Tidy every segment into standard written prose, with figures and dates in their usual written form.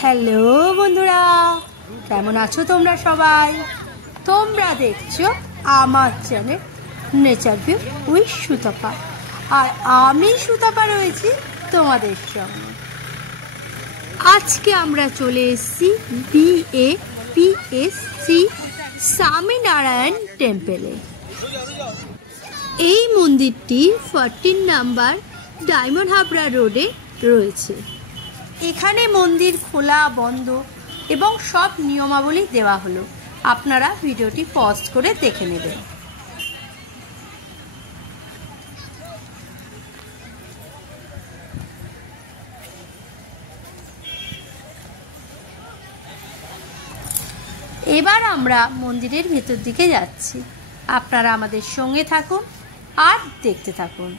Hello বন্ধুরা, কেমন আছো তোমরা সবাই? তোমরা দেখছো আমার channel nature view with Sutapa, আর আমি সুতপা রয়েছি তোমাদের সঙ্গে। আজকে আমরা চলে এসেছি BAPSC স্বামীনারায়ণ টেম্পেলে। এই মন্দিরটি 14 নাম্বার ডায়মন্ড হাবড়া রোডে রয়েছে। এখানে মন্দির খোলা বন্ধ এবং সব নিয়মাবলী দেওয়া হলো, আপনারা ভিডিওটি পজ করে দেখে নেবেন। এবার আমরা মন্দিরের ভেতর দিকে যাচ্ছি, আপনারা আমাদের সঙ্গে থাকুন আর দেখতে থাকুন।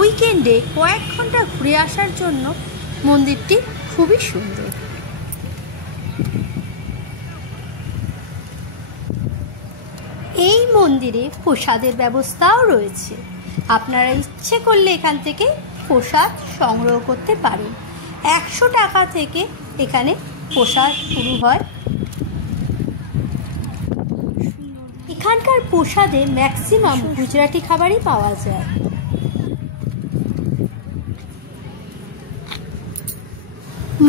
উইকেন্ডে কয়েক ঘন্টা ঘুরে আসার জন্য মন্দিরটি খুবই সুন্দর। এই মন্দিরে প্রসাদের ব্যবস্থাও রয়েছে, আপনারা ইচ্ছে করলে এখান থেকে প্রসাদ সংগ্রহ করতে পারেন। 100 টাকা থেকে এখানে প্রসাদ শুরু হয়। এখানকার প্রসাদে ম্যাক্সিমাম গুজরাটি খাবারই পাওয়া যায়।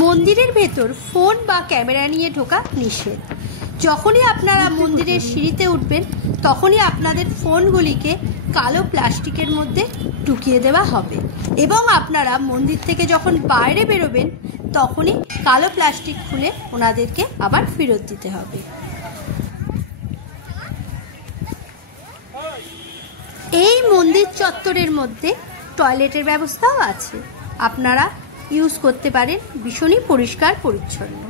মন্দিরের ভেতর ফোন বা ক্যামেরা নিয়ে ঢোকা নিষেধ। যখনই আপনারা মন্দিরের সিঁড়িতে উঠবেন তখনই আপনাদের ফোনগুলিকে কালো প্লাস্টিকের মধ্যে ঢুকিয়ে দেওয়া হবে, এবং আপনারা মন্দির থেকে যখন বাইরে বেরোবেন তখনই কালো প্লাস্টিক খুলে ওনাদেরকে আবার ফেরত দিতে হবে। এই মন্দির চত্বরের মধ্যে টয়লেটের ব্যবস্থাও আছে, আপনারা ইউজ করতে পারেন। ভীষণই পরিষ্কার পরিচ্ছন্ন।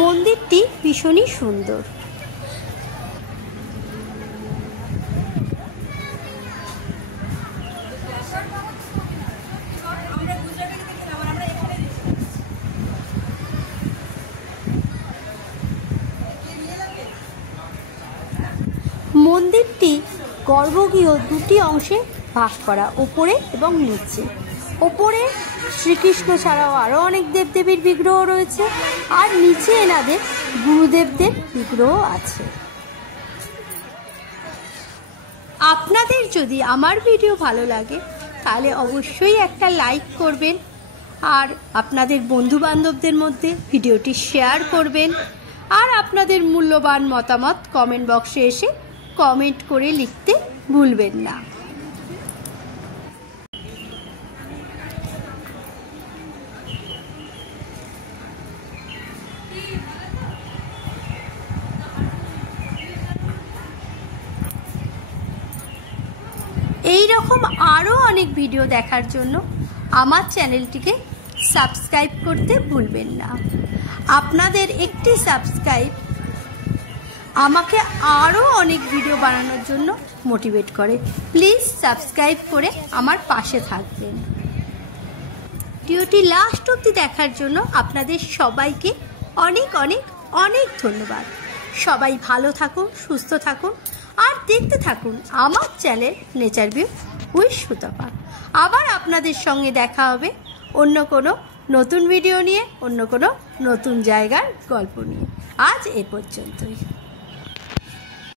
মন্দিরটি ভীষণই সুন্দর। মন্দিরটি গর্ভগৃহ দুটি অংশে ভাগ করা, উপরে এবং নিচে। ওপরে শ্রীকৃষ্ণ ছাড়াও আরও অনেক দেবদেবীর বিগ্রহ রয়েছে, আর নিচে এনাদের গুরুদেবদের বিগ্রহ আছে। আপনাদের যদি আমার ভিডিও ভালো লাগে তাহলে অবশ্যই একটা লাইক করবেন, আর আপনাদের বন্ধু বান্ধবদের মধ্যে ভিডিওটি শেয়ার করবেন, আর আপনাদের মূল্যবান মতামত কমেন্ট বক্সে এসে কমেন্ট করে লিখতে ভুলবেন না। এই রকম আরও অনেক ভিডিও দেখার জন্য আমার চ্যানেলটিকে সাবস্ক্রাইব করতে ভুলবেন না। আপনাদের একটি সাবস্ক্রাইব আমাকে আরও অনেক ভিডিও বানানোর জন্য মোটিভেট করে। প্লিজ সাবস্ক্রাইব করে আমার পাশে থাকবেন। ভিডিওটি লাস্ট অবধি দেখার জন্য আপনাদের সবাইকে অনেক অনেক অনেক ধন্যবাদ। সবাই ভালো থাকুন, সুস্থ থাকুন আর দেখতে থাকুন আমার channel nature view with Sutapa. আবার আপনাদের সঙ্গে দেখা হবে অন্য কোনো নতুন ভিডিও নিয়ে, অন্য কোনো নতুন জায়গার গল্প নিয়ে। আজ এ পর্যন্তই।